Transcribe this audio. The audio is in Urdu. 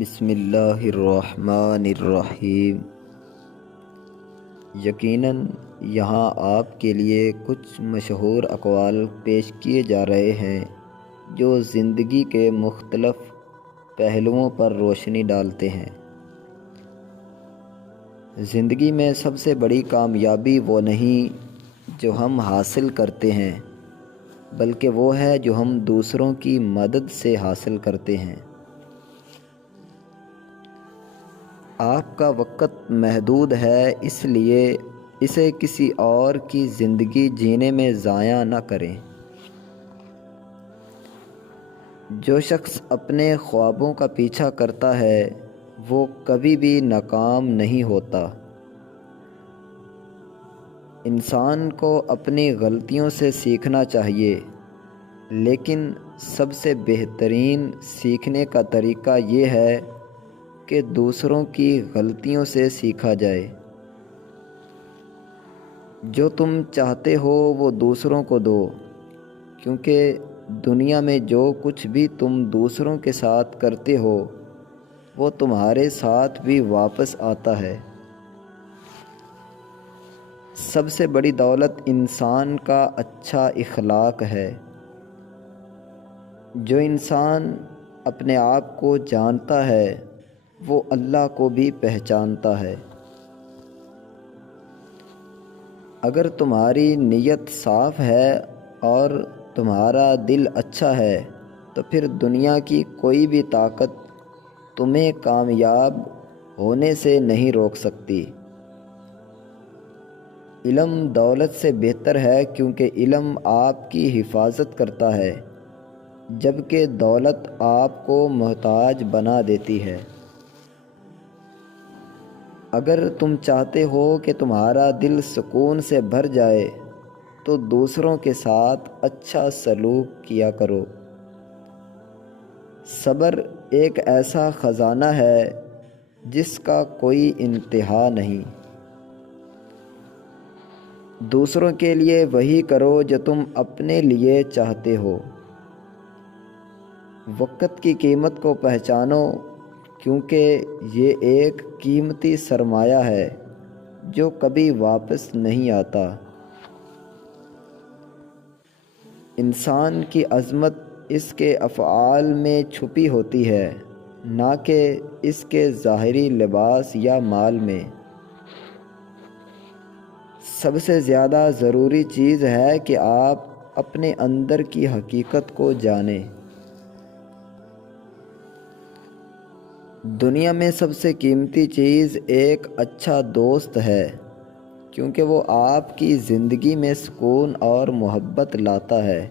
بسم اللہ الرحمن الرحیم۔ یقیناً یہاں آپ کے لیے کچھ مشہور اقوال پیش کیے جا رہے ہیں جو زندگی کے مختلف پہلوؤں پر روشنی ڈالتے ہیں۔ زندگی میں سب سے بڑی کامیابی وہ نہیں جو ہم حاصل کرتے ہیں، بلکہ وہ ہے جو ہم دوسروں کی مدد سے حاصل کرتے ہیں۔ آپ کا وقت محدود ہے، اس لیے اسے کسی اور کی زندگی جینے میں ضائع نہ کریں۔ جو شخص اپنے خوابوں کا پیچھا کرتا ہے وہ کبھی بھی ناکام نہیں ہوتا۔ انسان کو اپنی غلطیوں سے سیکھنا چاہیے، لیکن سب سے بہترین سیکھنے کا طریقہ یہ ہے کہ دوسروں کی غلطیوں سے سیکھا جائے۔ جو تم چاہتے ہو وہ دوسروں کو دو، کیونکہ دنیا میں جو کچھ بھی تم دوسروں کے ساتھ کرتے ہو وہ تمہارے ساتھ بھی واپس آتا ہے۔ سب سے بڑی دولت انسان کا اچھا اخلاق ہے۔ جو انسان اپنے آپ کو جانتا ہے وہ اللہ کو بھی پہچانتا ہے۔ اگر تمہاری نیت صاف ہے اور تمہارا دل اچھا ہے تو پھر دنیا کی کوئی بھی طاقت تمہیں کامیاب ہونے سے نہیں روک سکتی۔ علم دولت سے بہتر ہے، کیونکہ علم آپ کی حفاظت کرتا ہے، جبکہ دولت آپ کو محتاج بنا دیتی ہے۔ اگر تم چاہتے ہو کہ تمہارا دل سکون سے بھر جائے تو دوسروں کے ساتھ اچھا سلوک کیا کرو۔ صبر ایک ایسا خزانہ ہے جس کا کوئی انتہا نہیں۔ دوسروں کے لیے وہی کرو جو تم اپنے لیے چاہتے ہو۔ وقت کی قیمت کو پہچانو، کیونکہ یہ ایک قیمتی سرمایہ ہے جو کبھی واپس نہیں آتا۔ انسان کی عظمت اس کے افعال میں چھپی ہوتی ہے، نہ کہ اس کے ظاہری لباس یا مال میں۔ سب سے زیادہ ضروری چیز ہے کہ آپ اپنے اندر کی حقیقت کو جانیں۔ دنیا میں سب سے قیمتی چیز ایک اچھا دوست ہے، کیونکہ وہ آپ کی زندگی میں سکون اور محبت لاتا ہے۔